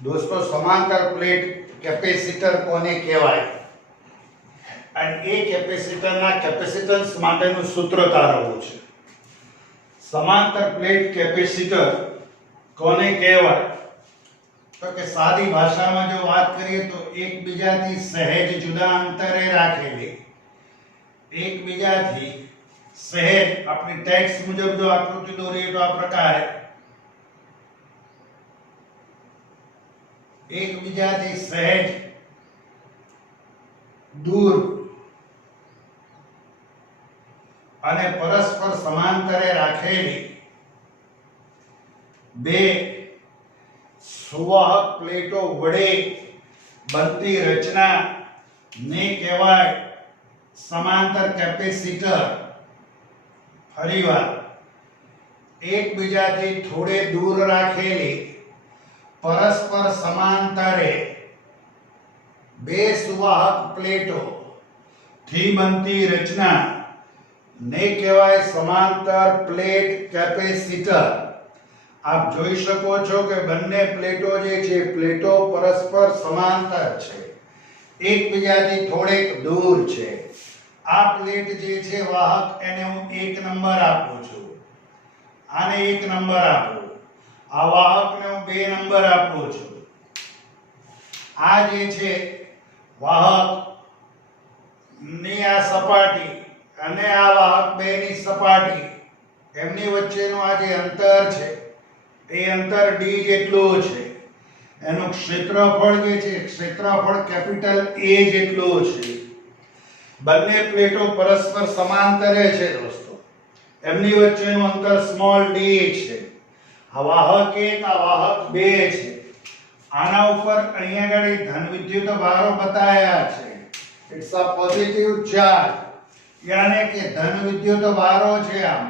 दोस्तों समांतर plate capacitor કોને કહેવાય અને એ કેપેસિટરના કેપેસિટન્સ માટેનું સૂત્ર તારવવું છે। समांतर प्लेट कैपेसिटर कोने कहेवाय तो के सादी भाषा में जो बात करिए तो एक बीजाथी सहज जुदा अंतरे राखेली एक बीजाथी सहज अपनी टेक्स्ट मुजब जो आकृति दोरीए तो आ प्रकार एक बीजाथी सहज दूर અને પરસ્પર સમાંતરે રાખેલી બે સુવાહક પ્લેટો વડે બનતી રચના ને કહેવાય સમાંતર કેપેસિટર। ફરીવાર એકબીજાથી થોડે દૂર રાખેલી પરસ્પર સમાંતરે બે સુવાહક પ્લેટો થી બનતી રચના ने कहेवाय समांतर प्लेट कैपेसिटर। आप જોઈ શકો છો કે બંને પ્લેટો જે છે પ્લેટો પરસ્પર સમાંતર છે એકબીજાથી થોડેક દૂર છે। આ પ્લેટ જે છે વાહક એને હું 1 નંબર આપું છું આને 1 નંબર આપું આ વાહકને હું 2 નંબર આપું છું। આ જે છે વાહક ની આ સપાટી અને આ વાહક બેની સપાટી એમની વચ્ચેનું આ જે અંતર છે એ અંતર d જેટલું છે એનું ક્ષેત્રફળ જે છે ક્ષેત્રફળ કેપિટલ A જેટલું છે। બંને પ્લેટો પરસ્પર સમાંતરે છે દોસ્તો એમની વચ્ચેનું અંતર સ્મોલ d છે। આ વાહક 1 આ વાહક 2 છે આના ઉપર અહીંયા આગળ ધન વિદ્યુત ભારો બતાયા છે ઇટ્સ અ પોઝિટિવ ચાર્જ यानी कि धन विद्युत भारो छे आम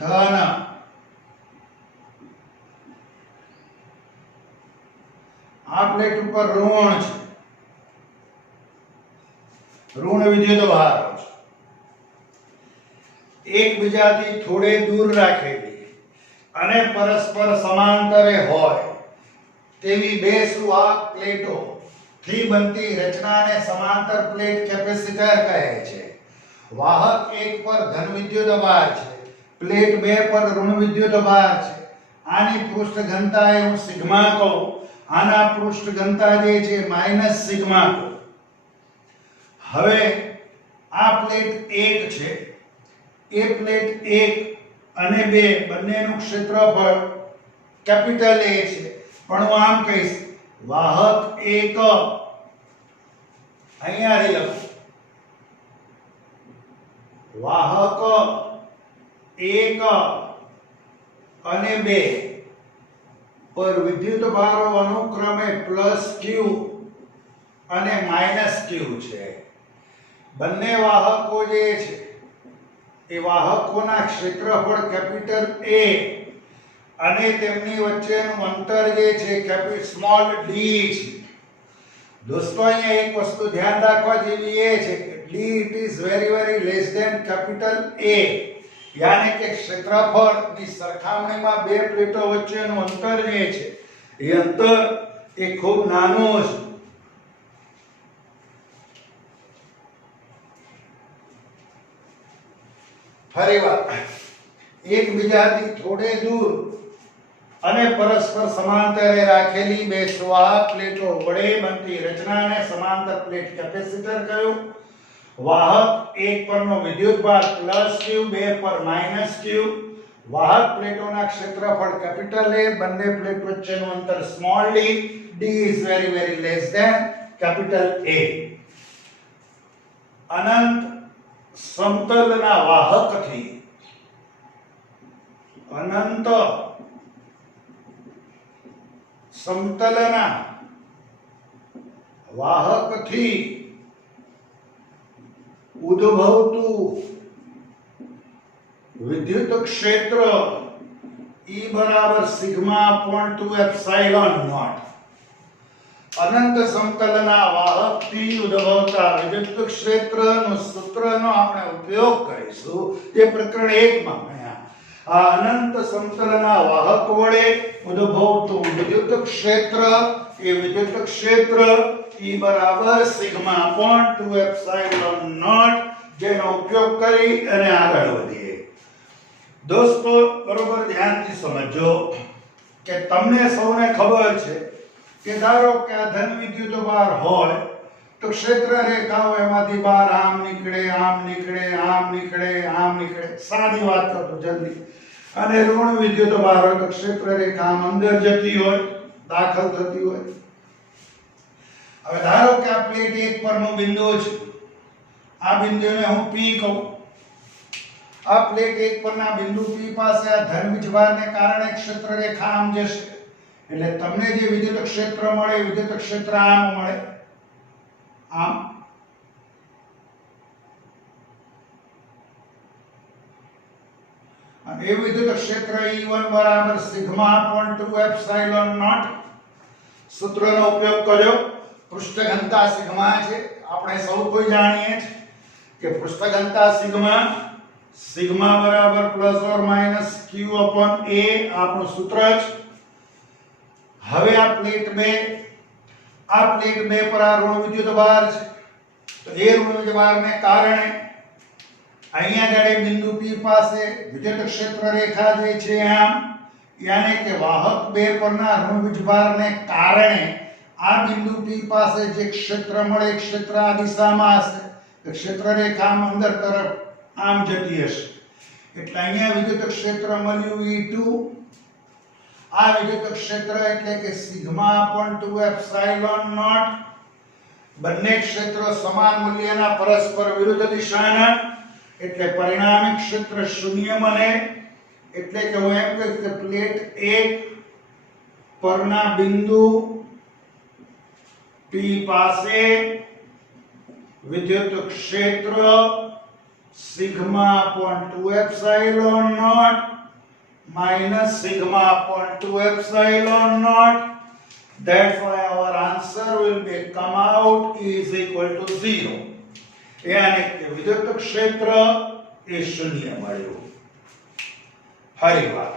धन आ प्लेट ऊपर ऋण छे ऋण विद्युत भारो छे एकबीजाथी थोड़े दूर राखेली अने परस्पर समांतरे होय तेवी बे सुवाहक प्लेटो थी बनती रचना ने समांतर प्लेट कैपेसिटर कहे छे। वाहक 1 पर धन विद्युत भार छे प्लेट 2 पर ऋण विद्युत भार छे आनी पृष्ठ घनता ए हूँ सिग्मा कहूं आना पृष्ठ घनता जे छे माइनस सिग्मा कहूं। हवे आ प्लेट 1 छे ए प्लेट 1 અને 2 બંનેનું ક્ષેત્રફળ કેપિટલ A છે પણ હું આમ કહીશ વાહક 1 અહીંયાથી લખું वाहक 1 અને 2 पर विद्युत भारो अनुक्रमे +q અને -q છે। બંને વાહકો જે છે એ વાહકોના ક્ષેત્રફળ કેપિટલ A અને તેમની વચ્ચેનું અંતર જે છે કેપિટલ સ્મોલ d છે। दोस्तों અહીંયા એક વસ્તુ ધ્યાન રાખવા જેવી એ છે કે d it is very less than capital A यानी કે ક્ષેત્રફળની સરખામણીમાં બે પ્લેટો વચ્ચેનું અંતર જે છે એ અંતર એ ખૂબ નાનું છે। ફરીવાર એકબીજાથી થોડે દૂર અને પરસ્પર સમાંતરે રાખેલી બે સુવાહક પ્લેટો વડે બનતી રચનાને સમાંતર પ્લેટ કેપેસિટર કહ્યું। વાહક 1 પરનો વિદ્યુત ભાર +q 2 પર -q વાહક પ્લેટોના ક્ષેત્રફળ કેપિટલ A બંને પ્લેટ વચ્ચેનું અંતર small d d is very less than capital A। અનંત સમતલના વાહકથી અનંત સમતલના વાહકથી ઉદ્ભવતું વિદ્યુત ક્ષેત્ર E બરાબર σ/2ε0। અનંત સમતલના વાહકથી ઉદ્ભવતા વિદ્યુત ક્ષેત્રનું સૂત્રનો આપણે ઉપયોગ કરીશું તે પ્રકરણ 1 માં ભણ્યા। આ અનંત સમતલના વાહક વડે ઉદ્ભવતું વિદ્યુત ક્ષેત્ર એ વિદ્યુત ક્ષેત્ર E બરાબર સિગ્મા અપોન 2 એપ્સિલોન નોટ, જેનો ઉપયોગ કરી અને આગળ વધીએ. દોસ્તો બરોબર ધ્યાનથી સમજો કે તમને સૌને ખબર છે કે ધારો કે આ ધન વિદ્યુત ભાર હોય તો ક્ષેત્ર રેખાઓ એમાંથી બહાર આમ નીકળે, આમ નીકળે, આમ નીકળે, આમ નીકળે. સાદી વાત કરતો જલ્દી. અને ઋણ વિદ્યુત ભાર હોય તો ક્ષેત્ર રેખા આમ અંદર જતી હોય, દાખલ થતી હોય. હવે ધારો કે આ પ્લેટ 1 પરનું બિંદુ છે. આ બિંદુને હું P કહું. આ પ્લેટ 1 પરના બિંદુ P પાસે આ ધન વીજભારને કારણે ક્ષેત્ર રેખા આમ જશે. એટલે તમને જે વિદ્યુત ક્ષેત્ર મળે, વિદ્યુત ક્ષેત્ર આમ મળે, આમ. અને એ વિદ્યુત ક્ષેત્ર E1 બરાબર સિગ્મા અપોન 2 એપ્સિલોન નોટ. સૂત્રનો ઉપયોગ કર્યો. પૃષ્ઠ ઘનતા સિગ્મા છે. આપણે સૌ કોઈ જાણીએ છીએ કે પૃષ્ઠ ઘનતા સિગ્મા બરાબર plus or minus q upon a આપણું સૂત્ર છે. હવે આ પ્લેટ 2 પર આ ઋણ વિદ્યુત ભાર છે. તો એ ઋણ વિદ્યુત ભારને કારણે અહીંયા આગળ બિંદુ P પાસે વિદ્યુત ક્ષેત્ર રેખા જે છે આમ, યાને કે વાહક 2 પરના ઋણ વિદ્યુત ભારને કારણે આ બિંદુ P પાસે જે ક્ષેત્ર મળે, ક્ષેત્ર આ દિશામાં હશે. ક્ષેત્ર રેખા આમ અંદર તરફ આમ જતી હશે. એટલે અહીંયા વિદ્યુત ક્ષેત્ર મળ્યું E2. આ વિદ્યુત ક્ષેત્ર એટલે કે સિગ્મા અપોન 2 એપ્સિલોન નોટ. બંને ક્ષેત્રો સમાન મૂલ્યના પરસ્પર વિરુદ્ધ દિશાના, એટલે પરિણામી ક્ષેત્ર શૂન્ય બને. એટલે કે હું એમ કહીશ કે પ્લેટ 1 પરના બિંદુ P પાસે વિદ્યુત ક્ષેત્ર sigma upon 2 epsilon naught minus sigma upon 2 epsilon naught. That's why our answer will be come out is equal to 0. यानी कि विद्युत क्षेत्र એ શૂન્ય મળ્યું. ફરી વાર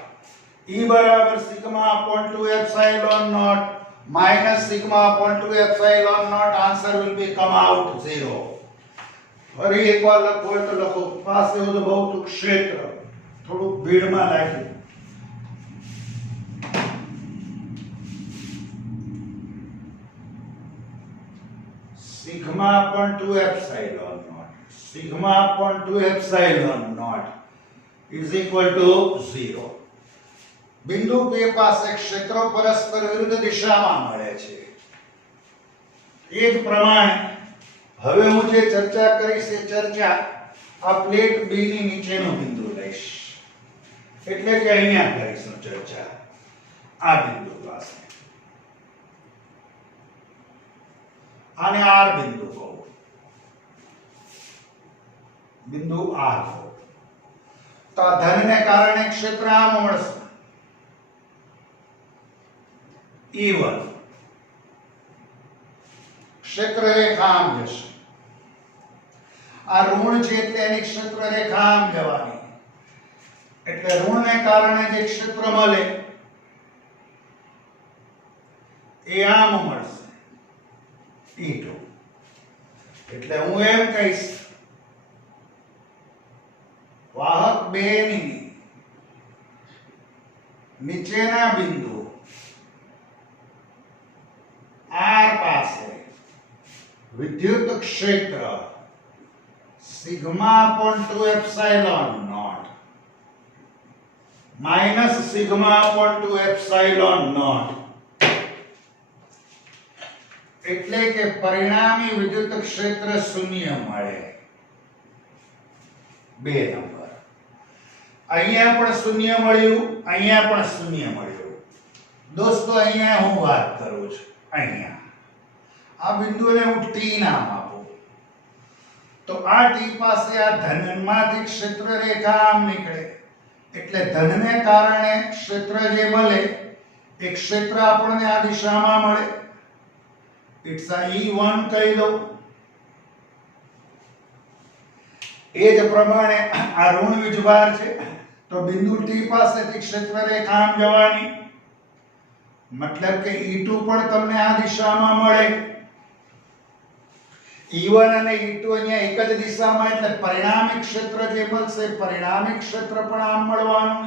E બરાબર sigma upon 2 epsilon naught minus sigma upon 2 epsilon naught. Answer will be come out 0. ફરી એકવાર લખો તો લખો. પાસે ઉદ્ભવતું ક્ષેત્ર થોડું ભીડમાં લાગ્યું. sigma upon 2 epsilon naught. Sigma upon 2 epsilon naught is equal to 0. બિંદુ P પાસે ક્ષેત્રો પરસ્પર વિરુદ્ધ દિશામાં મળે છે. એ જ પ્રમાણે હવે હું જે ચર્ચા કરીશ એ ચર્ચા આ પ્લેટ B ની નીચેનો બિંદુ લઈશ. એટલે કે અહીંયા કરીશું ચર્ચા આ બિંદુ પાસે. આને R બિંદુ કહો, બિંદુ R કહો. તો આ ધનને કારણે ક્ષેત્ર આમ મળશે E1. ક્ષેત્ર રેખા આમ જશે. આ ઋણ છે એટલે એની ક્ષેત્ર રેખા આમ જવાની. એટલે ઋણને કારણે જે ક્ષેત્ર મળે એ આમ મળશે E2. એટલે હું એમ કહીશ વાહક 2 ની નીચેના બિંદુ R પાસે વિદ્યુત ક્ષેત્ર sigma upon 2 epsilon naught minus sigma upon 2 epsilon naught. એટલે કે પરિણામી વિદ્યુત ક્ષેત્ર શૂન્ય મળે. 2 નંબર. અહીંયા પણ શૂન્ય મળ્યું, અહીંયા પણ શૂન્ય મળ્યું. દોસ્તો અહીંયા હું વાત કરું છું. અહીંયા આ બિંદુને હું T નામ આપું. તો આ T પાસે આ ધનમાંથી ક્ષેત્ર રેખા આમ નીકળે. એટલે ધનને કારણે ક્ષેત્ર જે મળે એ ક્ષેત્ર આપણને આ દિશામાં મળે. ઇટ્સ આ E1 કહી દઉં. એ જ પ્રમાણે આ ઋણ વીજભાર છે તો બિંદુ T પાસેથી ક્ષેત્ર રેખા આમ જવાની, મતલબ કે E2 પણ તમને આ દિશામાં મળે. E1 અને E2 અહીંયા એક જ દિશામાં, એટલે પરિણામી ક્ષેત્ર જે મળશે પરિણામી ક્ષેત્ર પણ આમ મળવાનું.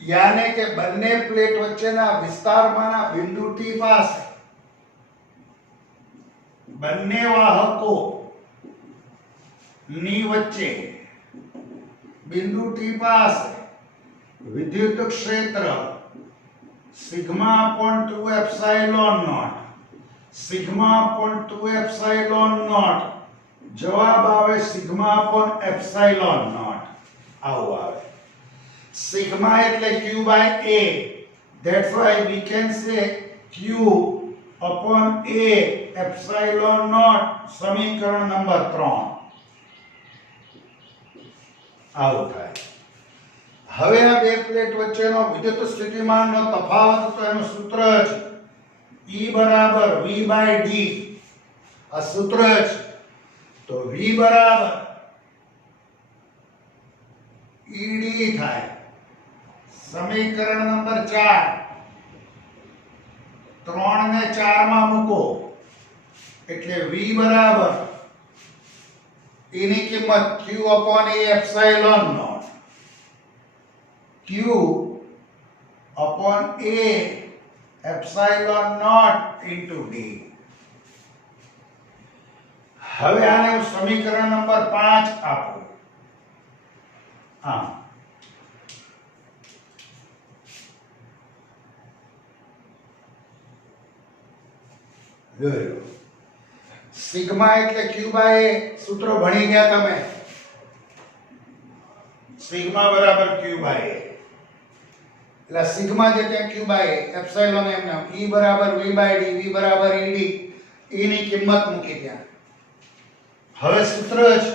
યાને કે બંને પ્લેટ વચ્ચેના વિસ્તારમાંના બિંદુ T પાસે બંને વાહકો ની વચ્ચે બિંદુ T પાસે વિદ્યુત ક્ષેત્ર sigma upon 2 epsilon naught, sigma upon 2 epsilon naught, જવાબ આવે સિગ્મા upon એપ્સિલોન નોટ. આવું આવે. સિગ્મા એટલે q by a, that's why we can say q upon a epsilon naught. સમીકરણ નંબર 3 આવું થાય. હવે આ બે પ્લેટ વચ્ચેનો વિદ્યુત સ્થિતિમાનનો તફાવત, તો એનું સૂત્ર છે E બરાબર V by D. આ સૂત્ર છે. તો V બરાબર ED થાય. સમીકરણ નંબર 4, 3 ને 4 માં મૂકો એટલે V બરાબર એની કિંમત q upon a epsilon naught, q upon a epsilon naught into d. હવે આને હું સમીકરણ નંબર 5 આપું. સિગ્મા એટલે q by a, સૂત્ર ભણી ગયા તમે. સિગ્મા બરાબર q by a, એટલે સિગ્મા જે ત્યાં q by a, એપ્સિલોન એમ નામ, E બરાબર V by D, V બરાબર ED, E ની કિંમત મૂકી ત્યાં. હવે સૂત્ર છે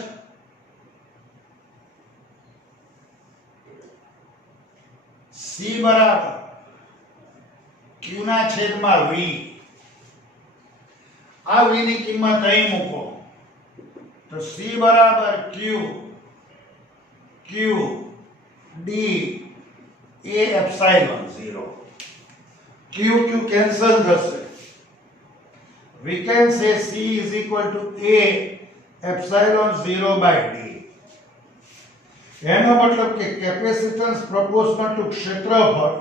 C બરાબર q ના છેદમાં V. આ v ની કિંમત અહીં મૂકો તો c બરાબર q d a epsilon 0. q cancel થશે. we can say c is equal to a epsilon 0 by d. એનો મતલબ કે કેપેસિટન્સ પ્રોપોર્શનલ ટુ ક્ષેત્રફળ,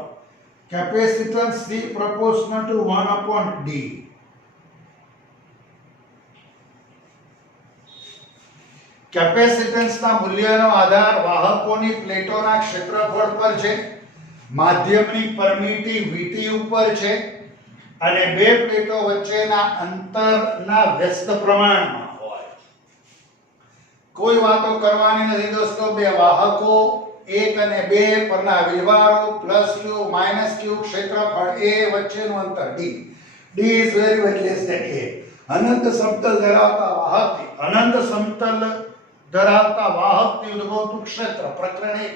capacitance c proportional two 1 upon d. કેપેસિટન્સના મૂલ્યનો આધાર વાહકોની પ્લેટોના ક્ષેત્રફળ પર છે, માધ્યમની પરમિટિવિટી ઉપર છે અને બે પ્લેટો વચ્ચેના અંતરના વ્યસ્ત પ્રમાણમાં હોય. કોઈ વાતો કરવાની નથી દોસ્તો. બે વાહકો 1 અને 2 પરના વિભારો પ્લસ q માઈનસ q, ક્ષેત્રફળ a, વચ્ચેનું અંતર d. d is very very less than a. અનંત સમતલ ધરાવતા વાહકથી અનંત સમતલ ધરાવતા વાહકથી ઉદ્ભવતું ક્ષેત્ર પ્રકરણ 1,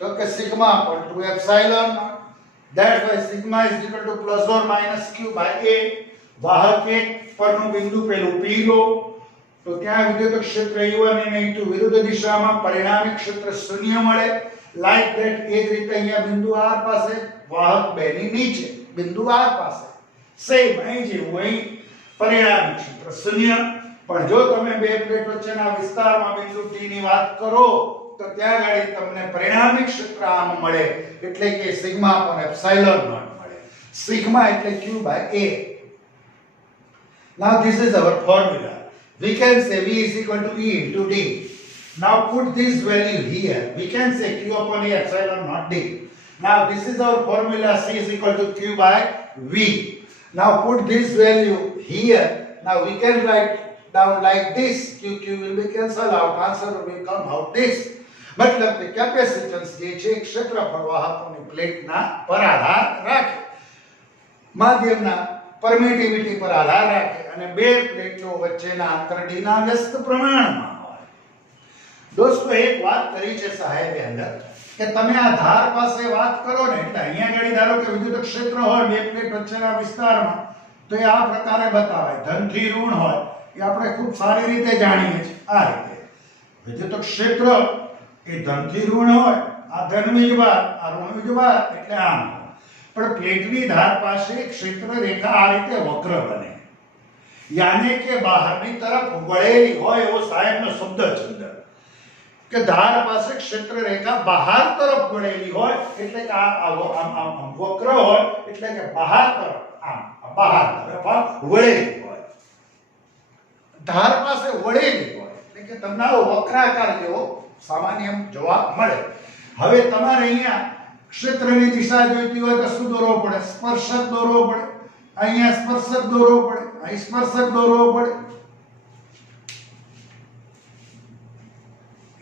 તો કે sigma upon 2 epsilon naught. That's why sigma is equal to plus or minus q by a. વાહક 1 પરનું બિંદુ પેલું P લો તો ત્યાં વિદ્યુત ક્ષેત્ર E1 અને E2 વિરુદ્ધ દિશામાં, પરિણામી ક્ષેત્ર શૂન્ય મળે. લાઈક ધેટ એ જ રીતે અહીંયા બિંદુ R પાસે, વાહક 2 ની નીચે બિંદુ R પાસે સેમ અહીં જેવું અહીં પરિણામી ક્ષેત્ર શૂન્ય. પણ જો તમે બે પ્લેટ વચ્ચેના વિસ્તારમાં બિંદુ T ની વાત કરો તો ત્યાં આગળ તમને પરિણામી ક્ષેત્ર આમ મળે, એટલે કે સિગ્મા upon એપ્સિલોન નોટ મળે. સિગ્મા એટલે q by a. Now this is our formula. We can say V is equal to E into D. Now put this value here. We can say q upon a epsilon not D. Now this is our formula. C is equal to q by V. Now put this value here. Now we can write down like this. Q will be cancelled out. Answer will come out this. मतलब કે capacitance જે છે ક્ષેત્રફળ વાહકોની પ્લેટના પર આધાર રાખે, માધ્યમના permittivity પર આધાર રાખે અને બે પ્લેટો વચ્ચેના અંતર d ના વ્યસ્ત પ્રમાણમાં હોય. દોસ્તો એક વાત કરી છે સાહેબે અંદર કે તમે આ ધાર પાસે વાત કરો ને એટલે અહીંયા આગળ ધારો કે વિદ્યુત ક્ષેત્ર હોય બે પ્લેટ વચ્ચેના વિસ્તારમાં, તો એ આ પ્રકારે બતાવાય. ધનથી ઋણ હોય એ આપણે ખૂબ સારી રીતે જાણીએ છીએ. આ રીતે વિદ્યુત ક્ષેત્ર કે ધનથી ઋણ હોય, આ ધન વીજભાર, આ ઋણ વીજભાર, એટલે આમ. પણ પ્લેટની ધાર પાસે ક્ષેત્ર રેખા આ રીતે વક્ર બને, યાને કે બહારની તરફ વળેલી હોય એવો સાહેબનો શબ્દ છે અંદર, કે ધાર પાસે ક્ષેત્ર રેખા બહાર તરફ વળેલી હોય, એટલે કે આમ વક્ર હોય, એટલે કે બહાર તરફ, આમ બહાર તરફ વળેલી હોય, ધાર પાસે વળેલી હોય, એટલે કે તમને આવો વક્રાકાર જેવો સામાન્ય જોવા મળે. હવે તમારે અહીંયા ક્ષેત્રની દિશા જોઈતી હોય તો શું દોરવો પડે? સ્પર્શક દોરવો પડે. અહીંયા સ્પર્શક દોરવો પડે, અહીં સ્પર્શક દોરવો પડે.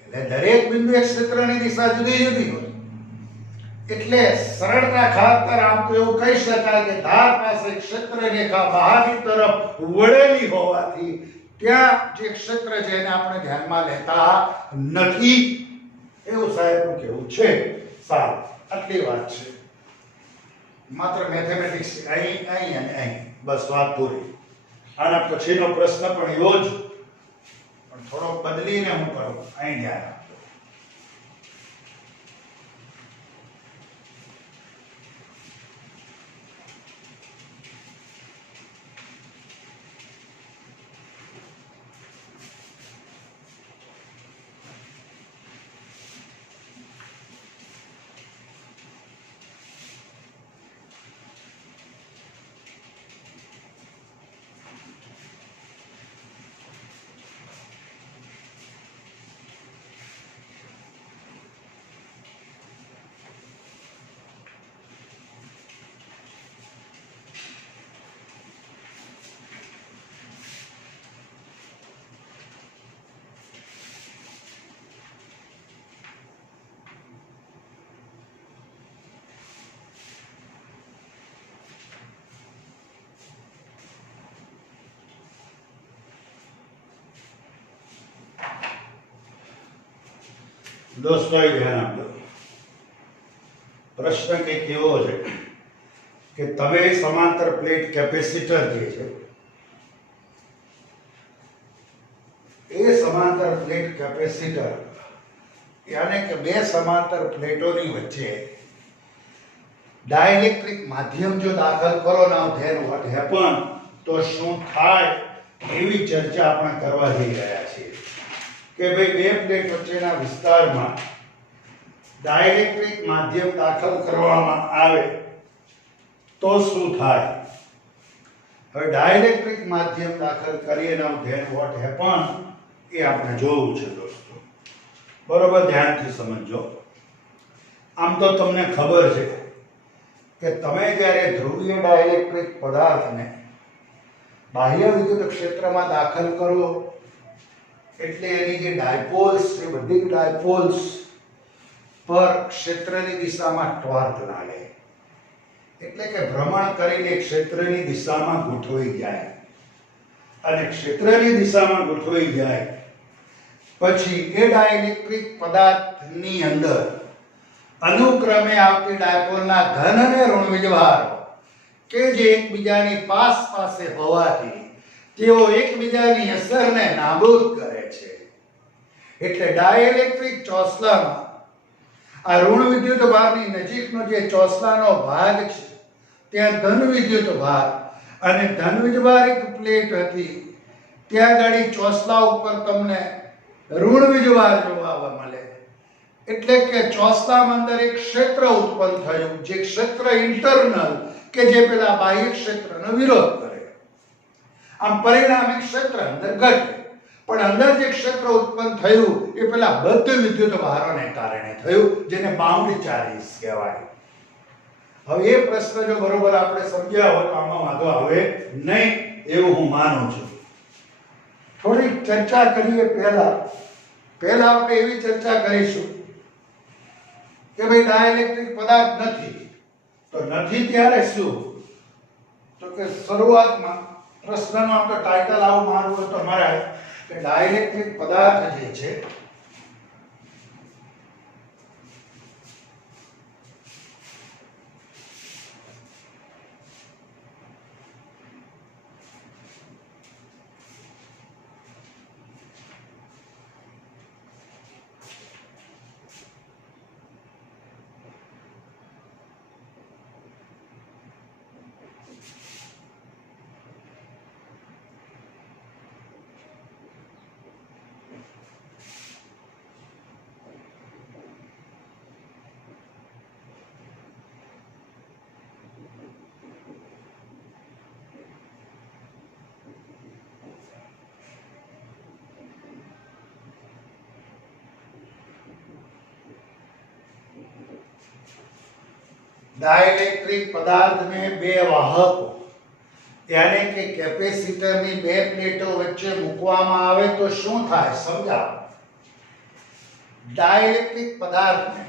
એટલે દરેક બિંદુએ ક્ષેત્રની દિશા જુદી જુદી હોય. એટલે સરળતા ખાતર આમ તો એવું કહી શકાય કે ધાર પાસે ક્ષેત્ર રેખા બહારની તરફ વળેલી હોવાથી ત્યાં જે ક્ષેત્ર છે એને આપણે ધ્યાનમાં લેતા નથી, એવું સાહેબનું કહેવું છે. સારું, આટલી વાત છે. માત્ર મેથેમેટિક્સ અહીં અહીં અને અહીં, બસ વાત પૂરી. આના પછીનો પ્રશ્ન પણ એવો જ, પણ થોડો બદલીને હું કરું. અહીં ધ્યાન આપજો. દોસ્તો ધ્યાન આપજો. પ્રશ્ન કંઈક એવો છે કે તમે સમાંતર પ્લેટ કેપેસિટર જે છે એ સમાંતર પ્લેટ કેપેસિટર, યાને કે બે સમાંતર પ્લેટોની વચ્ચે ડાઇલેક્ટ્રિક માધ્યમ જો દાખલ કરો ના ધેન વોટ હેપન, તો શું થાય એવી ચર્ચા આપણે કરવા જઈ રહ્યા છીએ. કે ભાઈ બે પ્લેટ વચ્ચેના વિસ્તારમાં ડાઇલેક્ટ્રિક માધ્યમ દાખલ કરવામાં આવે તો શું થાય. હવે ડાઇલેક્ટ્રિક માધ્યમ દાખલ કરીએ ના ધેન વોટ હેપન એ આપણે જોવું છે દોસ્તો. બરોબર, ધ્યાનથી સમજો. આમ તો તમને ખબર છે કે તમે જ્યારે ધ્રુવીય ડાઇલેક્ટ્રિક પદાર્થને બાહ્ય વિદ્યુત ક્ષેત્રમાં દાખલ કરો એટલે એની જે ડાયપોલ્સ છે, બધી ડાયપોલ્સ પર ક્ષેત્રની દિશામાં ટોર્ક લાગે, એટલે કે ભ્રમણ કરીને ક્ષેત્રની દિશામાં ગોઠવાઈ જાય. અને ક્ષેત્રની દિશામાં ગોઠવાઈ જાય પછી એ ડાઇલેક્ટ્રિક પદાર્થની અંદર અનુક્રમે આવતી ડાયપોલના ધન અને ઋણ વીજભારો કે જે એકબીજાની પાસે હોવાથી તેઓ એકબીજાની અસરને નાબૂદ કરે છે. એટલે ડાઇલેક્ટ્રિક ચોસલામાં આ ઋણ વિદ્યુત ભારની નજીકનો જે ચોસલાનો ભાગ છે ત્યાં ધન વિદ્યુત ભાર અને ધન વીજભારિત પ્લેટ હતી, ત્યાં ગાડી ચોસલા ઉપર તમને ઋણ વીજભાર જોવા મળે. એટલે કે ચોસલામાં અંદર એક ક્ષેત્ર ઉત્પન્ન થયું, જે ક્ષેત્ર ઇન્ટરનલ કે જે પેલા બાહ્ય ક્ષેત્રનો વિરોધ કરે. આમ પરિણામે ક્ષેત્ર અંદર ઘટે, પણ અંદર જે ક્ષેત્ર ઉત્પન્ન થયું એ પેલા બદ્ધ વિદ્યુત ભારોને કારણે થયું, જેને બાઉન્ડરી ચાર્જીસ કહેવાય. હવે એ પ્રશ્ન જો બરોબર આપણે સમજ્યા હોય તો આમાં વાંધો આવે નહીં એવું હું માનું છું. થોડી ચર્ચા કરીએ. પહેલા આપણે એવી ચર્ચા કરીશું કે ભાઈ ડાઇલેક્ટ્રિક પદાર્થ નથી, તો નથી ત્યારે શું? તો કે શરૂઆતમાં પ્રશ્નનું આપણે ટાઇટલ આવું મારવું હોય તો મારે કે ડાઇલેક્ટ્રિક પદાર્થ જે છે डाइलेक्ट्रिक पदार्थ में बे वाहको यानी कि कैपेसिटરની બે પ્લેટો વચ્ચે મૂકવામાં આવે તો શું થાય સમજાવો. डाइलेक्ट्रिक पदार्थને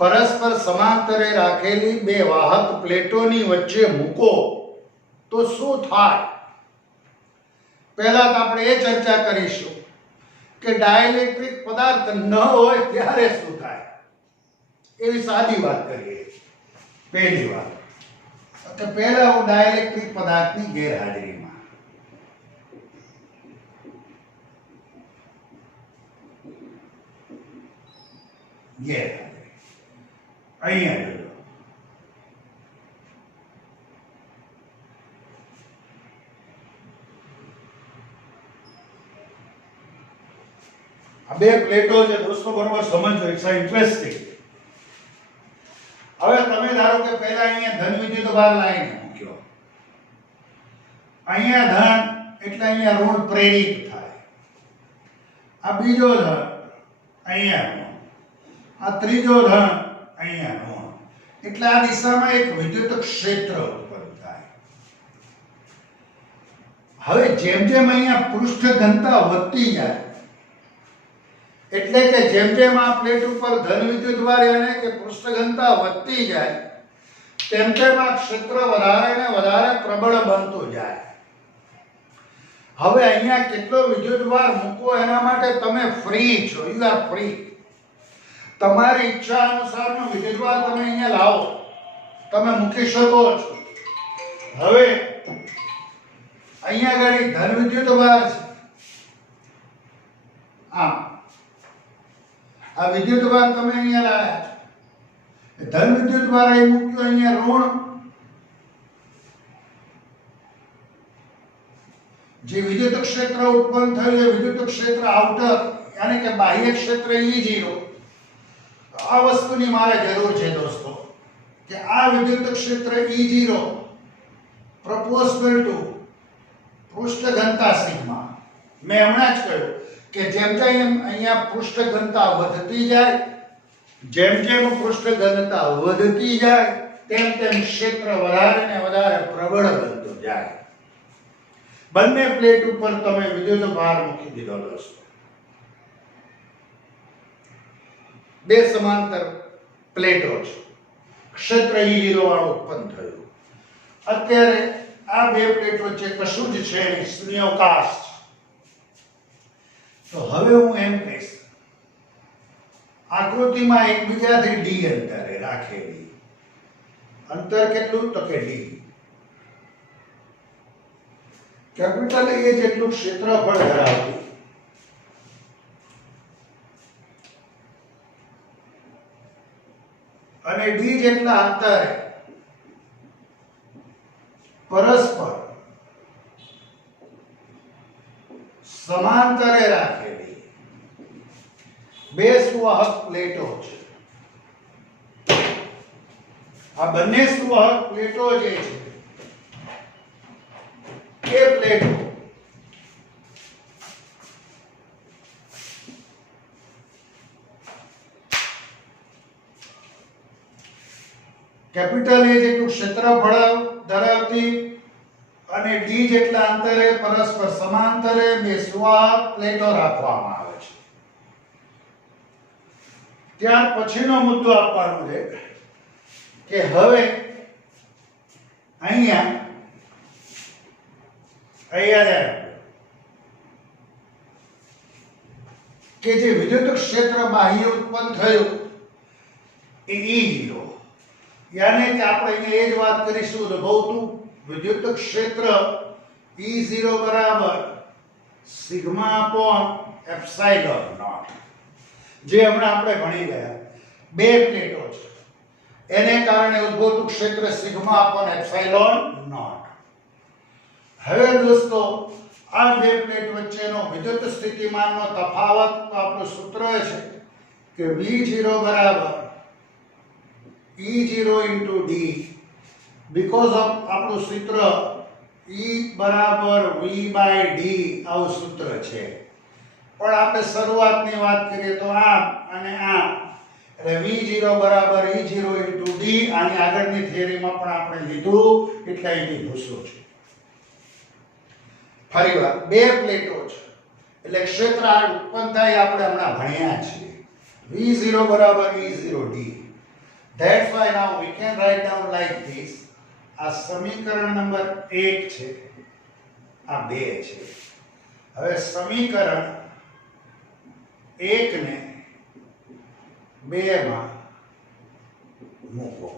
પરસ્પર સમાંતરે રાખેલી બે વાહક પ્લેટોની વચ્ચે મૂકો તો શું થાય. પહેલા તો આપણે એ ચર્ચા કરીશું કે ડાઇલેક્ટ્રિક પદાર્થ ન હોય ત્યારે શું થાય. એવી સાદી વાત કરીએ. પહેલી વાત કે પહેલા હું ડાઇલેક્ટ્રિક પદાર્થની ગેરહાજરીમાં ગેરહાજરી અહીંયા જોયો. આ બે પ્લેટો છે દોસ્તો, બરોબર સમજો. It's interesting. હવે તમે ધારો કે પહેલા અહીંયા ધન વિદ્યુતભાર લાઈને મૂક્યો, અહીંયા ધન એટલે અહીંયા ઋણ પ્રેરિત થાય, આ બીજો ધન અહીંયા ઋણ, આ ત્રીજો ધન અહીંયા ઋણ, એટલે આ દિશામાં એક વિદ્યુત ક્ષેત્ર ઉત્પન્ન થાય. હવે જેમ જેમ અહીંયા પૃષ્ઠ ઘનતા વધતી જાય એટલે કે જેમ જેમ આ પ્લેટ ઉપર ધન વિદ્યુતભાર એટલે કે પૃષ્ઠ ઘનતા વધતી જાય તેમ તેમ આ ક્ષેત્ર વધારે ને વધારે પ્રબળ બનતું જાય. હવે અહીંયા કેટલો વિદ્યુતભાર મૂકો એના માટે તમે ફ્રી છો. You are free. તમારી ઈચ્છા અનુસારનો વિદ્યુતભાર તમે અહીંયા લાવો, તમે મૂકી શકો છો. હવે અહીંયા આગળ ધન વિદ્યુતભાર છે, આમ આ વિદ્યુતભાર તમે અહીંયા લાવ્યા છો, ધન વિદ્યુતભાર અહીં મૂક્યો, અહીંયા ઋણ. જે વિદ્યુત ક્ષેત્ર ઉત્પન્ન થયું એ વિદ્યુત ક્ષેત્ર આઉટર યાની કે બાહ્ય ક્ષેત્ર E0. આ વસ્તુની મારે જરૂર છે દોસ્તો કે આ વિદ્યુત ક્ષેત્ર E0 પ્રોપોર્શનલ ટુ પૃષ્ઠ ઘનતા સિગ્મા. મેં હમણાં જ કહ્યું કે જેમ જેમ અહીંયા પૃષ્ઠ ઘનતા વધતી જાય, જેમ જેમ પૃષ્ઠ ઘનતા વધતી જાય તેમ તેમ ક્ષેત્ર વધારે ને વધારે પ્રબળ બનતું જાય. બંને પ્લેટ ઉપર તમે વિદ્યુત ભાર મૂકી દીધો દોસ્તો. બે સમાંતર પ્લેટો છે, ક્ષેત્ર E0 વાળું ઉત્પન્ન થયું. અત્યારે આ બે પ્લેટ વચ્ચે કશું જ છે નહીં, શૂન્યાવકાશ છે. તો હવે હું એમ કહીશ, આકૃતિમાં એકબીજાથી d અંતરે રાખેલી, અંતર કેટલું તો કે d, કેપિટલ A જેટલું ક્ષેત્રફળ ધરાવતું અને d જેટલા અંતરે પરસ્પર સમાંતરે રાખેલી બે સુવાહક પ્લેટો છે. આ બંને સુવાહક પ્લેટો જે છે એ પ્લેટો કેપિટલ A જેટલું ક્ષેત્રફળ ધરાવતી અને d જેટલા અંતરે પરસ્પર સમાંતરે બે સુવાહક પ્લેટો રાખવામાં આવે છે. ત્યાર પછીનો મુદ્દો આપવાનો છે કે હવે અહીંયા કે જે વિદ્યુત ક્ષેત્ર બાહ્ય ઉત્પન્ન થયું એ E0, યાની કે આપણે અહીંયા એ જ વાત કરીશું તો ભૌતિક વિદ્યુત ક્ષેત્ર E0 બરાબર સિગ્મા અપોન એપ્સાઇલોન નોટ. જે હમણાં આપણે ભણી ગયા, બે પ્લેટો છે એને કારણે ઉદ્ભવતું ક્ષેત્ર સિગ્મા અપોન એપ્સાઇલોન નોટ. હવે દોસ્તો આ બે પ્લેટ વચ્ચેનો વિદ્યુત સ્થિતિમાનનો તફાવત આપણું સૂત્ર છે કે V0 બરાબર E0 into D, because of આપણું સૂત્ર E બરાબર V by D આવું સૂત્ર છે. પણ આપણે શરૂઆતની વાત કરીએ તો આમ અને આમ એટલે v0 બરાબર e0 * d આની આગળની થિયરીમાં પણ આપણે લીધું એટલે અહીંથી ભૂસો છે. ફરીવાર બે પ્લેટો છે એટલે ક્ષેત્ર ઉત્પન્ન થાય આપણે હમણાં ભણ્યા છીએ. v0 બરાબર e0 d. That's why now we can write down like this. આ સમીકરણ નંબર 1 છે, આ 2 છે. હવે સમીકરણ 1 ને 2 માં મૂકો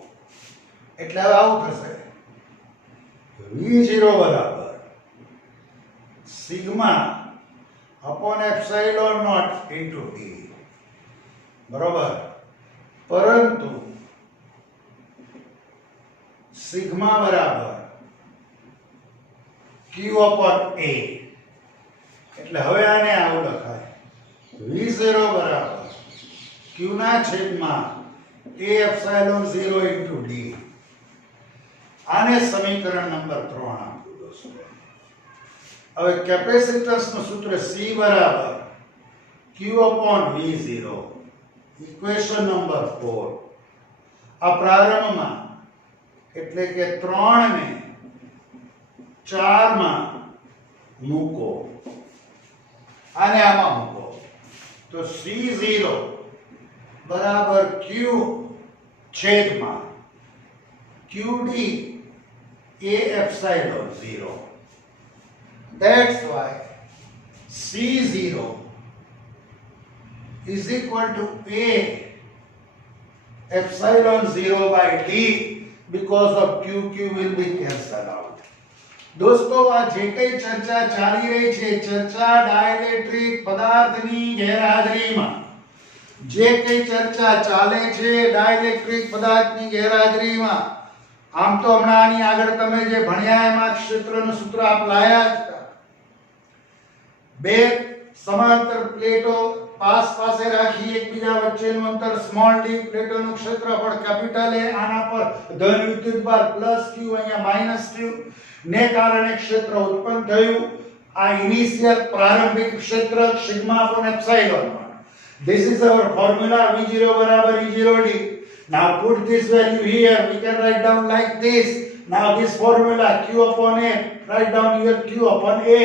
એટલે હવે આવું થશે. v0 બરાબર sigma upon epsilon naught into d, બરોબર. પરંતુ સિગ્મા બરાબર q અપોન a, એટલે હવે આને આવું લખાય v0 બરાબર q ના છેદમાં a એપ્સિલોન 0 ઇન્ટુ d. આને સમીકરણ નંબર 3 આપ્યું દોસ્તો. હવે કેપેસિટન્સ નું સૂત્ર C બરાબર q upon v0, equation number 4. આ પ્રારંભમાં એટલે કે 3 ને 4 માં મૂકો, આને આમાં મૂકો તો C0 બરાબર q છેદમાં qd a epsilon 0. That's why C0 is equal to a epsilon 0 by d, because of q will be cancelled out. दोस्तों આ જે કઈ ચર્ચા ચાલી રહી છે, ચર્ચા ડાઇલેક્ટ્રિક પદાર્થની ગેરહાજરીમાં જે કઈ ચર્ચા ચાલે છે ડાઇલેક્ટ્રિક પદાર્થની ગેરહાજરીમાં, આમ તો હમણાં આની આગળ તમે જે ભણ્યા એમાં ક્ષેત્રનું સૂત્ર આપ લાયા જ હતા. બે સમાંતર પ્લેટો પાસ પાસે રાખી એકબીજા વચ્ચેનું અંતર સ્મોલ d, પ્લેટોનું ક્ષેત્રફળ કેપિટલ A, આના પર ધન વિદ્યુતભાર પ્લસ q, અહીંયા માઈનસ q ને કારણે ક્ષેત્ર ઉત્પન્ન થયું. આ ઇનિશિયલ પ્રારંભિક ક્ષેત્ર sigma upon epsilon. This is our formula v0 બરાબર e0 d. Now put this value here, we can write down like this. Now this formula q upon a, write down here q upon a.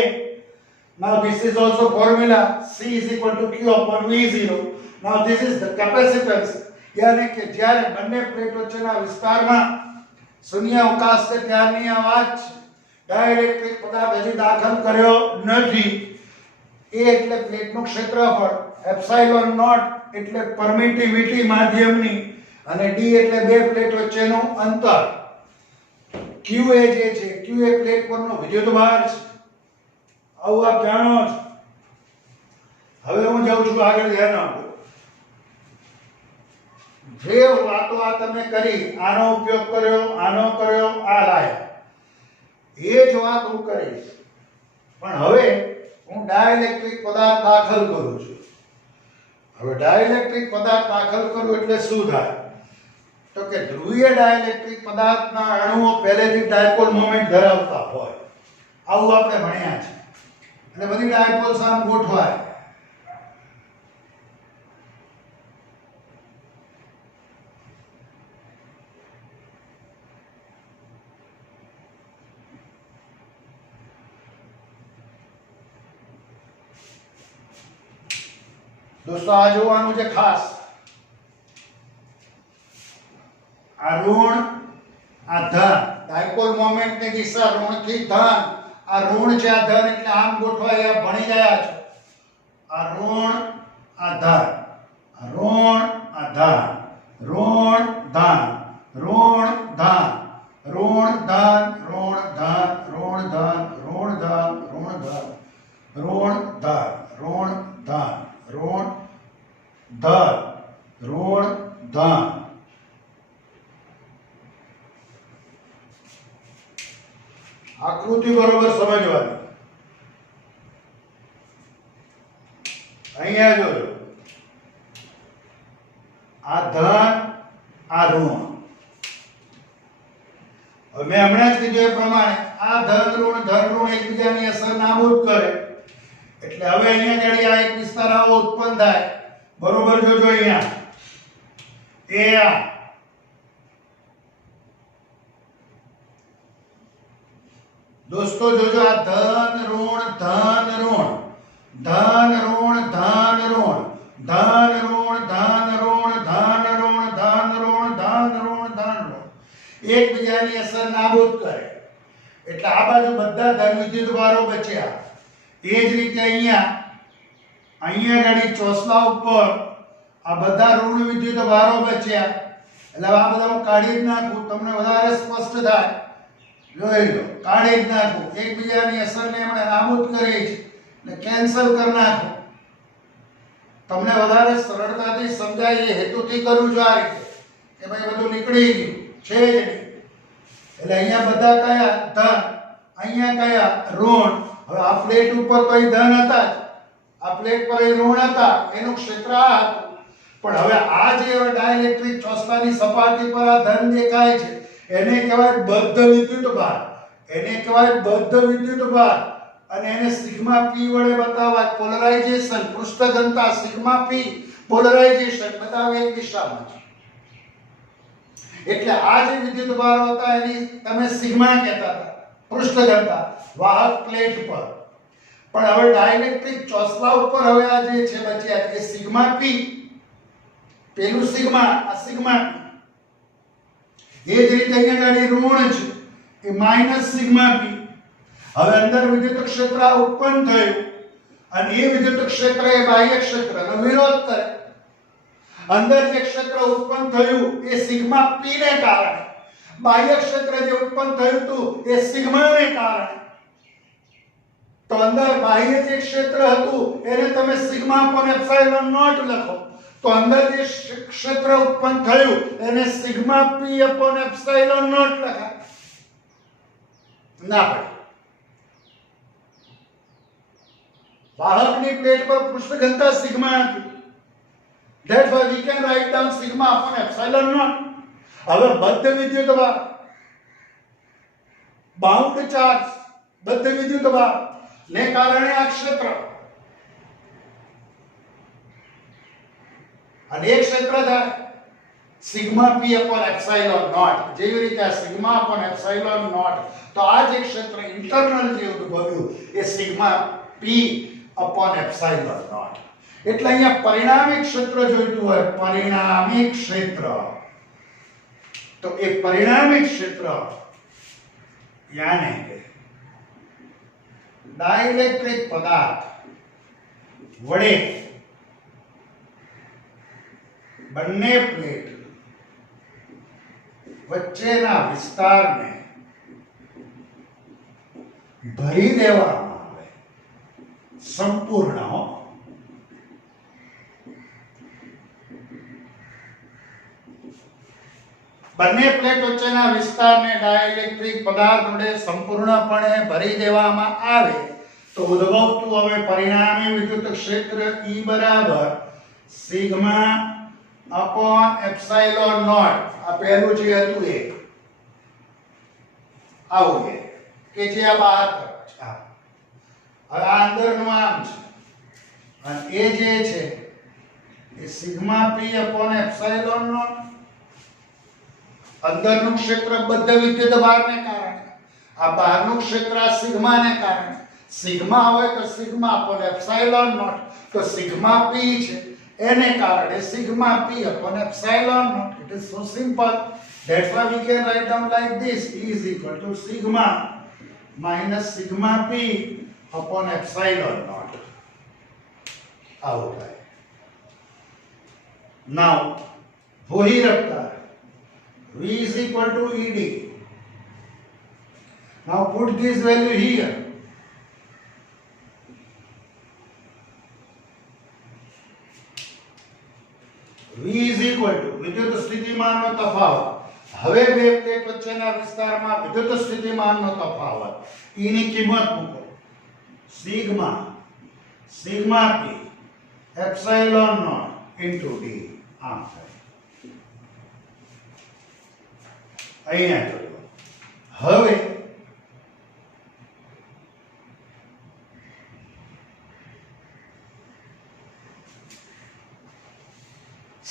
Now this is also formula C is equal to q upon v0. Now this is the capacitance, यानी कि જ્યારે બંને plate વચ્ચેના વિસ્તારમાં શૂન્યાવકાશ છે ત્યારની આ વાત છે. ડાઇલેક્ટ્રિક પદાર્થ હજી દાખલ કર્યો નથી. a એટલે પ્લેટનું ક્ષેત્રફળ, એપ્સિલોન નોટ એટલે પરમિટિવિટી માધ્યમની, અને d એટલે બે પ્લેટ વચ્ચેનું અંતર. q એ જે છે q એ પ્લેટ પરનો વિદ્યુતભાર છે. આવું આપ જાણો છો. હવે હું જાઉં છું આગળ, ધ્યાન આપો. જે વાતો આ તમે કરી, આનો ઉપયોગ કર્યો, આનો કર્યો, આ લાયા, એ જ વાત હું કરીશ. પણ હવે હું ડાઇલેક્ટ્રિક પદાર્થ દાખલ કરું છું. હવે ડાઇલેક્ટ્રિક પદાર્થ દાખલ કરું એટલે શું થાય? તો કે ધ્રુવીય ડાઇલેક્ટ્રિક પદાર્થના અણુઓ પહેલેથી ડાયપોલ મોમેન્ટ ધરાવતા હોય. આવું આપણે ભણ્યા છે. અને બધી ડાયપોલ્સ આમ ગોઠવાય. દોસ્તો આ જોવાનું છે ખાસ. આ ઋણ, આ ધન, ડાયપોલ મોમેન્ટની દિશા ઋણથી ધન. આ ઋણ છે, આ ધન, એટલે આમ ગોઠવાય. આ ભણી ગયા છો. આ ઋણ, આ ધન, આ ઋણ, આ ધન, ઋણ ધન, ઋણ ધન, ઋણ ધન, ઋણ ધન, ઋણ ધન, ઋણ ધન, ઋણ ધન, ઋણ ધન, ઋણ ધન, ઋણ ધન, ઋણ ધન. આકૃતિ બરોબર સમજવાની. અહીંયા જોજો, આ ધન, આ ઋણ. હવે મેં હમણાં જ કીધું એ પ્રમાણે આ ધન ઋણ એકબીજાની અસર નાબૂદ કરે. એટલે હવે અહીંયા જડી આ એક વિસ્તાર આવો ઉત્પન્ન થાય. બરોબર જોજો, અહીંયા એ દોસ્તો જોજો, આ ધન ઋણ ધન ઋણ ધન ઋણ ધન ઋણ ધન ઋણ ધન ઋણ ધન ઋણ ધન ઋણ ધન ઋણ ધન ઋણ એકબીજાની અસર નાબૂદ કરે. એટલે આ બાજુ બધા ધન વિદ્યુતભારો બચ્યા. એ જ રીતે અહીંયા ગાડી ચોસલા ઉપર આ બધા ઋણ વિદ્યુતભારો બચ્યા. એટલે આ બધા હું કાઢી જ નાખું, તમને વધારે સ્પષ્ટ થાય. જોઈ લો, કાઢી જ નાખું. એકબીજાની અસરને એમણે નાબૂદ કરી છે એટલે કેન્સલ કરી નાખું. તમને વધારે સરળતાથી સમજાય એ હેતુથી કરું છું આ રીતે કે ભાઈ બધું નીકળી ગયું છે જ નહીં. એટલે અહીંયા બધા કયા ધન, અહીંયા કયા ઋણ. હવે આ પ્લેટ ઉપર તો અહીં ધન હતા જ, આ પ્લેટ પર અહીં ઋણ હતા, એનું ક્ષેત્ર આ હતું. પણ હવે આ જે ડાઇલેક્ટ્રિક ચોસલાની સપાટી પર આ ધન દેખાય છે એને કહેવાય બદ્ધ વિદ્યુતભાર. એને કહેવાય બદ્ધ વિદ્યુતભાર. અને એને સિગ્મા પી વડે બતાવાય. પોલરાઇઝેશન, પૃષ્ઠ ઘનતા સિગ્મા પી, પોલરાઇઝેશન બતાવે એક દિશામાં. એટલે આ જે વિદ્યુતભારો હતા એની તમે સિગ્મા કહેતા હતા, પૃષ્ઠ ઘનતા વાહક પ્લેટ પર. પણ હવે ડાઇલેક્ટ્રિક ચોસલા ઉપર હવે આ જે છે બચ્યા એ સિગ્મા પી, પેલું સિગ્મા, આ સિગ્મા પી. એ જ રીતે અહીંયા ગાડી ઋણ છે એ માઈનસ સિગ્મા પી. હવે અંદર વિદ્યુત ક્ષેત્ર ઉત્પન્ન થયું અને એ વિદ્યુત ક્ષેત્ર એ બાહ્ય ક્ષેત્રનો વિરોધ કરે. અંદર જે ક્ષેત્ર ઉત્પન્ન થયું એ સિગ્મા પી ને કારણે, બાહ્ય ક્ષેત્ર જે ઉત્પન્ન થયું હતું એ સિગ્મા ને કારણે. તો અંદર બાહ્ય જે ક્ષેત્ર હતું એને તમે સિગ્મા અપોન એપ્સિલોન નોટ લખો. તો અંદર જે ક્ષેત્ર ઉત્પન્ન થયું એને sigma P upon epsilon naught લખાય. ના પડે. વાહકની પ્લેટ પર પૃષ્ઠ ઘનતા સિગ્મા હતી. That's why we can write down sigma upon epsilon naught. હવે બદ્ધ વિદ્યુતભાર, બાઉન્ડ ચાર્જ, બદ્ધ વિદ્યુતભાર ને કારણે આ ક્ષેત્ર અને એક ક્ષેત્ર થાય sigma P upon epsilon naught. જેવી રીતે આ સિગ્મા અપોન એપ્સિલોન નોટ, તો આ જે ક્ષેત્ર ઇન્ટરનલ જે ઉદ્ભવ્યું એ sigma P upon epsilon naught. એટલે અહીંયા પરિણામી ક્ષેત્ર જોઈતું હોય, પરિણામી ક્ષેત્ર. તો એ પરિણામી ક્ષેત્ર યાને કે ડાઇલેક્ટ્રિક પદાર્થ વડે બંને પ્લેટ વચ્ચેના વિસ્તારને ભરી દેવામાં આવે સંપૂર્ણ. બંને પ્લેટ વચ્ચેના વિસ્તારને ડાઇલેક્ટ્રિક પદાર્થ વડે સંપૂર્ણપણે ભરી દેવામાં આવે તો ઉદ્ભવતું હવે પરિણામી વિદ્યુત ક્ષેત્ર E બરાબર સિગ્મા અપોન એપ્સિલોન નોટ. આ પહેલું જે હતું એ આવું કે જે આ બહાર તરફ છે. હવે આ અંદરનું આમ છે અને એ જે છે એ sigma P upon epsilon naught. અંદરનું ક્ષેત્ર બદ્ધ વિદ્યુતભારને કારણે, આ બહારનું ક્ષેત્ર સિગ્માને કારણે. સિગ્મા હોય તો સિગ્મા અપોન એપ્સિલોન નોટ, તો સિગ્મા પી છે એને કારણે sigma P upon epsilon naught. It is so simple. That's why we can write down like this. E is equal to sigma minus sigma p upon epsilon naught. Out है. Now वही रखता है V is equal to ED. Now put this value here. V is equal to વિદ્યુત સ્થિતિમાનનો તફાવત. હવે બે plate વચ્ચેના વિસ્તારમાં વિદ્યુત સ્થિતિમાનનો તફાવત E ની કિંમત મૂકો. Sigma P epsilon naught into D. આમ થાય. અહીંયા જોયો. હવે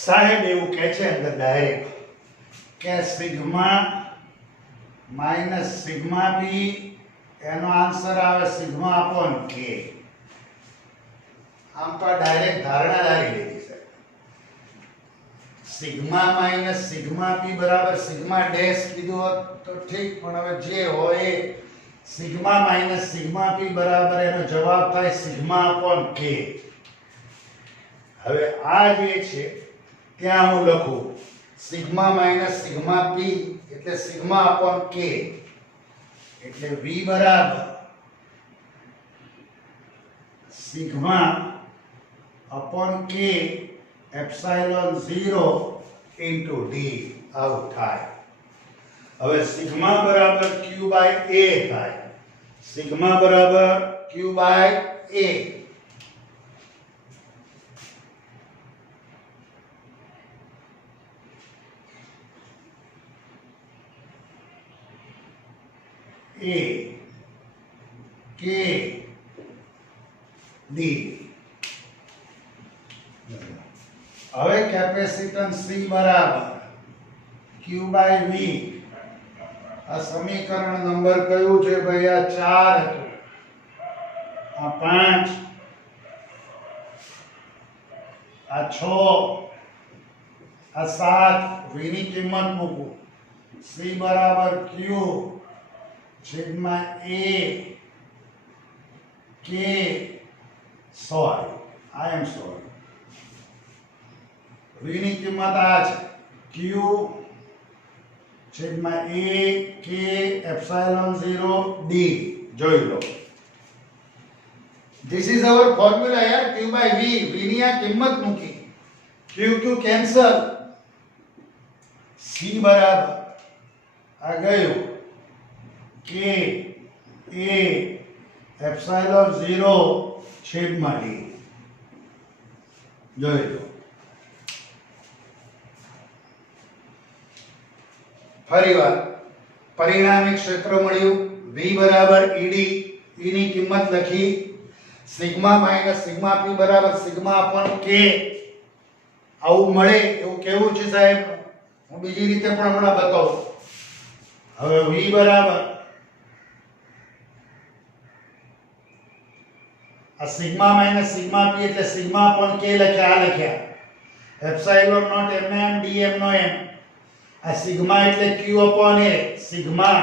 સાહેબ એવું કહે છે અંદર ડાયરેક્ટ કે સિગ્મા માઇનસ સિગ્મા બી એનો આન્સર આવે સિગ્મા અપોન કે. આમ તો ડાયરેક્ટ ધારણા ધારી લીધી છે. સિગ્મા માઇનસ સિગ્મા પી બરાબર સિગ્મા ડેશ કીધું હોત તો ઠીક, પણ હવે જે હોય એ સિગ્મા માઇનસ સિગ્મા પી બરાબર એનો જવાબ થાય સિગ્મા અપોન કે. હવે આ જે છે ત્યાં હું લખું સિગ્મા માઇનસ સિગ્મા પી એટલે સિગ્મા અપોન કે, એટલે v બરાબર sigma upon K epsilon 0 into D આવું થાય. હવે સિગ્મા બરાબર q બાય a થાય. સિગ્મા બરાબર q by a. A K D. હવે કેપેસિટન્સ C બરાબર Q બાય V. આ સમીકરણ નંબર કયું છે ભાઈ? આ 4 હતું, આ 5, આ 6, આ 7. V ની કિંમત મૂકું. C બરાબર Q છેદમાં A K sorry I am sorry. V ની કિંમત આ છે Q છેદમાં A K એપ્સિલોન 0 D. જોઈ લો. This is our formula યાર. Q by V. V ની આ કિંમત મૂકી. Q Q cancel. C બરાબર આ ગયું K A એપ્સિલોન 0 છેદમાં D. જોઈ લો. ફરીવાર પરિણામી ક્ષેત્ર મળ્યું. V બરાબર ED. E ની કિંમત લખી. સિગ્મા માઇનસ સિગ્મા P બરાબર સિગ્મા અપોન K. આવું મળે એવું કેવું છે સાહેબ? હું બીજી રીતે પણ હમણાં બતાવું. હવે V બરાબર આ સિગ્મા માઇનસ સિગ્મા પી એટલે સિગ્મા અપોન કે લખ્યા. એપ્સિલોન નોટ mm dm નો m. આ સિગ્મા એટલે q અપોન a. સિગ્મા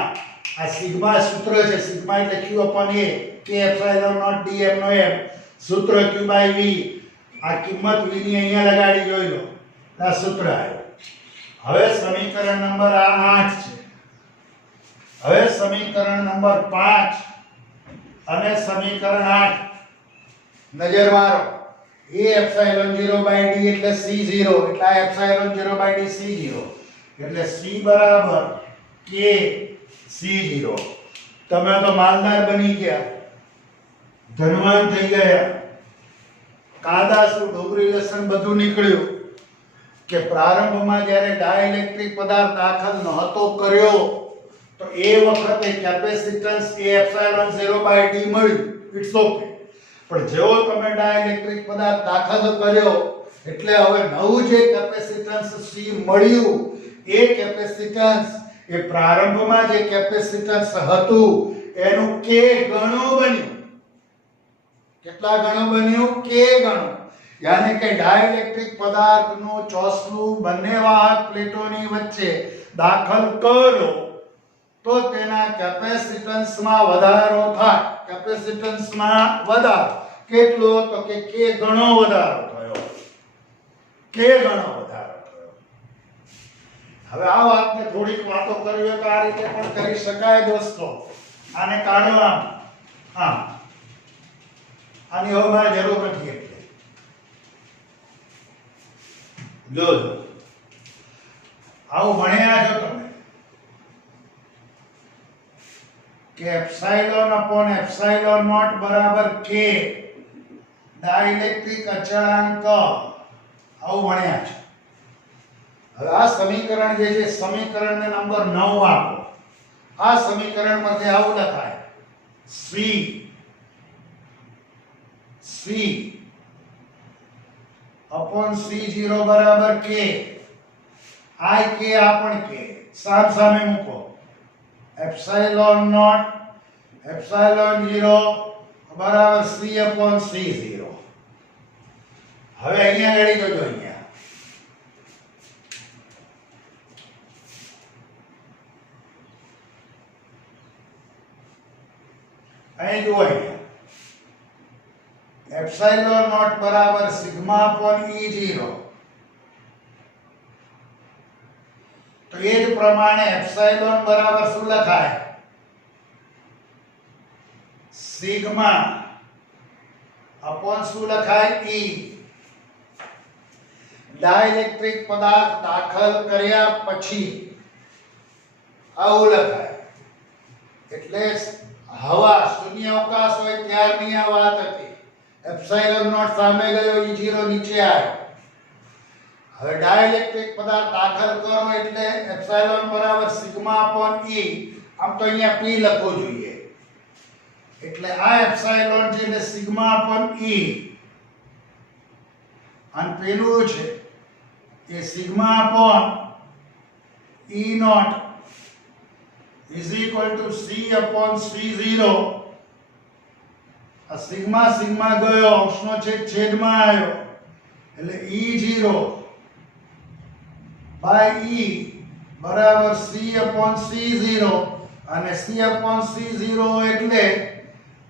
આ સિગ્મા સૂત્ર છે. સિગ્મા એટલે q અપોન a કે એપ્સિલોન નોટ dm નો m. સૂત્ર q બાય v. આ કિંમત v ની અહીંયા લગાડી જોઈ લો. આ સૂત્ર આવ્યું. હવે સમીકરણ નંબર આ 8 છે. હવે સમીકરણ નંબર 5 અને સમીકરણ 8 નજર મારો. a એપ્સિલોન 0 બાય d એટલે c0 એટલે આ એપ્સિલોન 0 બાય d c0 એટલે c બરાબર k c0. તમે તો માલદાર બની ગયા, ધનવાન થઈ ગયા. કાદાસુ ડુંગળી લસણ બધું નીકળ્યું કે પ્રારંભમાં જ્યારે ડાઇલેક્ટ્રિક પદાર્થ દાખલ નહોતો કર્યો તો એ વખતે capacitance a epsilon 0 by d મળ્યું. It's okay. પણ જેવો તમે ડાઇલેક્ટ્રિક પદાર્થ દાખલ કર્યો એટલે હવે નવું જે કેપેસિટન્સ C મળ્યું એ કેપેસિટન્સ એ પ્રારંભમાં જે કેપેસિટન્સ હતું એનું k ગણું બન્યું. કેટલા ગણું બન્યું? k ગણું. યાની કે ડાઇલેક્ટ્રિક પદાર્થનું ચોસલું બંને વાહક પ્લેટોની વચ્ચે દાખલ કરો તો તેના કેપેસિટન્સમાં વધારો થાય. કેપેસિટન્સમાં વધારો કેટલો? તો કે k ગણો વધારો થયો. k ગણો વધારો થયો. હવે આ વાતને થોડીક વાતો કરવી હોય તો આ રીતે પણ કરી શકાય દોસ્તો. આને કાઢો આમ. આની હવે મારે જરૂર નથી. એટલે જોજો આવું ભણ્યા છો તમે કે એપ્સિલોન અપોન એપ્સિલોન નોટ બરાબર k ડાઇલેક્ટ્રિક અચળાંક. આવું ભણ્યા છો. હવે આ સમીકરણ જે છે સમીકરણને નંબર 9 આપો. આ સમીકરણમાંથી આવું લખાય C अपॉन C0 बराबर K I K આપણ K સામે મૂકો એપ્સિલોન નોટ એપ્સિલોન 0 બરાબર C upon C0 હવે અહીંયા ગણી જોજો અહીંયા અહીં જુઓ અહીંયા એપ્સિલોન નોટ બરાબર સિગ્મા upon E0 તો એ જ પ્રમાણે એપ્સિલોન બરાબર શું લખાય સિગ્મા અપોન શું લખાય E ડાઇલેક્ટ્રિક પદાર્થ દાખલ કર્યા પછી આવું લખાય એટલે હવા શૂન્ય અવકાશ હોય ત્યારની આ વાત હતી એપ્સિલોન નોટ સામે ગયો E0 નીચે આવ્યો હવે ડાઇલેક્ટ્રિક પદાર્થ દાખલ કરો એટલે એપ્સિલોન બરાબર સિગ્મા અપોન E આમ તો અહીંયા P લખવું જોઈએ એટલે આ એપ્સિલોન છે એટલે સિગ્મા અપોન E અને પેલું છે એ sigma upon E naught is equal to C upon C0 આ સિગ્મા સિગ્મા ગયો અંશનો છેદમાં આવ્યો એટલે E0 by E બરાબર C upon C0 અને C upon C0 એટલે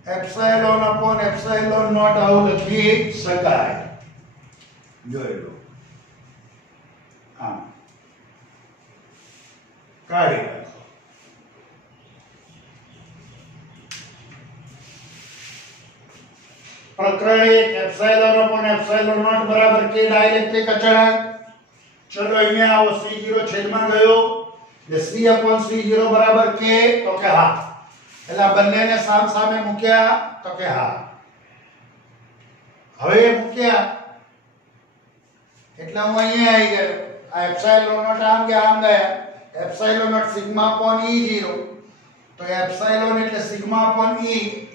એપ્સિલોન upon એપ્સિલોન નોટ આવું લખી શકાય જોઈ લો આમ કાઢી નાખો પ્રકરણ 1 એપ્સિલોન upon એપ્સિલોન નોટ બરાબર K ડાઇલેક્ટ્રિક અચળાંક ચલો અહીંયા આવો C0 છેદમાં ગયો એટલે C upon C0 બરાબર K તો કે હા એટલે આ બંનેને સામે મૂક્યા તો કે હા હવે મૂક્યા એટલે હું અહીંયા આવી ગયો આ એપ્સિલોન નોટ આમ ગયા epsilon naught sigma upon E0 તો એપ્સિલોન એટલે સિગ્મા upon E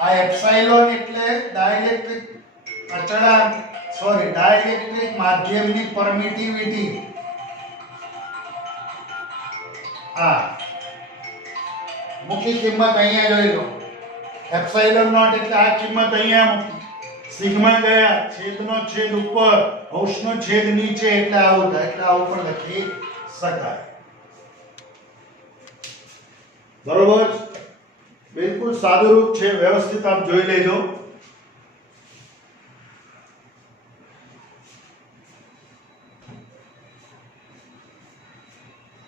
આ એપ્સિલોન એટલે ડાઇલેક્ટ્રિક અચળાંક ડાઇલેક્ટ્રિક માધ્યમની પરમિટિવિટી આ મુખ્ય કિંમત અહીંયા જોઈ લો એપ્સિલોન નોટ એટલે આ કિંમત અહીંયા મૂકી સિગ્મા ગયા છેદનો છેદ ઉપર અંશનો છેદ નીચે એટલે આવું થાય એટલે આવું પણ લખી શકાય બરોબર બિલકુલ સાદું રૂપ છે વ્યવસ્થિત આપ જોઈ લેજો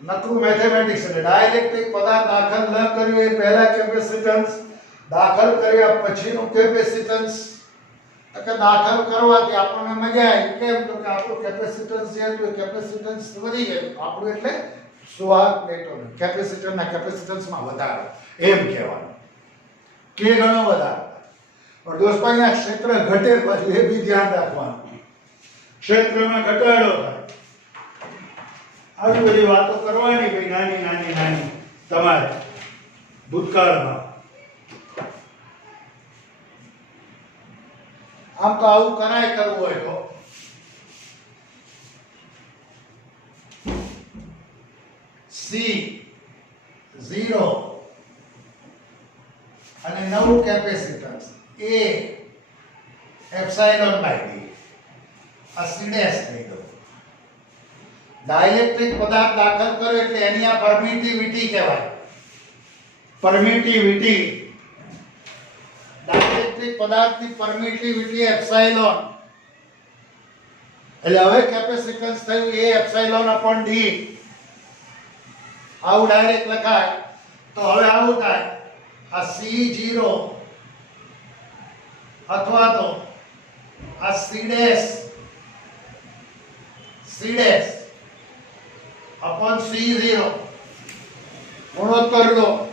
નકરું મેથેમેટિક્સ એટલે ડાઇલેક્ટ્રિક પદાર્થ દાખલ ન કર્યું એ પહેલા કેપેસિટન્સ દાખલ કર્યા પછીનું કેપેસિટન્સ કે દાખલ કરવાથી આપણને મજા આવી કેમ તો કે આપણું કેપેસિટન્સ છે તો કેપેસિટન્સ વધી ગયું આપણું એટલે સુવાહક પ્લેટોનું કેપેસિટરના કેપેસિટન્સમાં વધારો એમ કહેવાનું કે ઘણો વધારો પણ દોસ્તો અહીંયા ક્ષેત્ર ઘટે પછી એ બી ધ્યાન રાખવાનું ક્ષેત્રમાં ઘટાડો થાય આવી બધી વાતો કરવાની ભાઈ નાની તમારે ભૂતકાળમાં આમ તો આવું કરાય કરવું હોય તો C0 અને નવું capacitance A epsilon by D આ C' થઈ ગયું ડાઇલેક્ટ્રિક પદાર્થ દાખલ કર્યો એટલે એની આ પરમિટિવિટી કહેવાય પરમિટિવિટી ડાઇલેક્ટ્રિક પદાર્થની પરમિટિવિટી એપ્સિલોન એટલે હવે કેપેસિટન્સ થયું A એપ્સિલોન upon D આવું ડાયરેક્ટ લખાય તો હવે આવું થાય આ C0 અથવા તો આ C' upon C0 ગુણોત્તર લો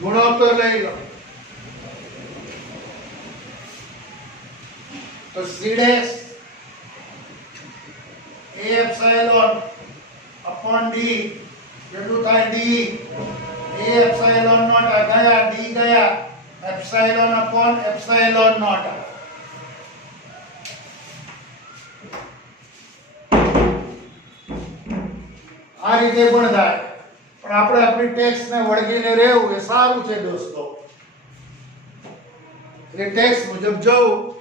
ગુણોત્તર લઈ લો તો C' A epsilon upon D કેટલું થાય D A એપ્સિલોન નોટ ગયા D ગયા એપ્સાઇલોન અપોન એપ્સાઇલોન નોટ. આ રીતે પણ થાય, પણ આપણે આપણી ટેક્સને વળગીને રહેવું એ સારું છે દોસ્તો. એટલે ટેક્સ મુજબ જવું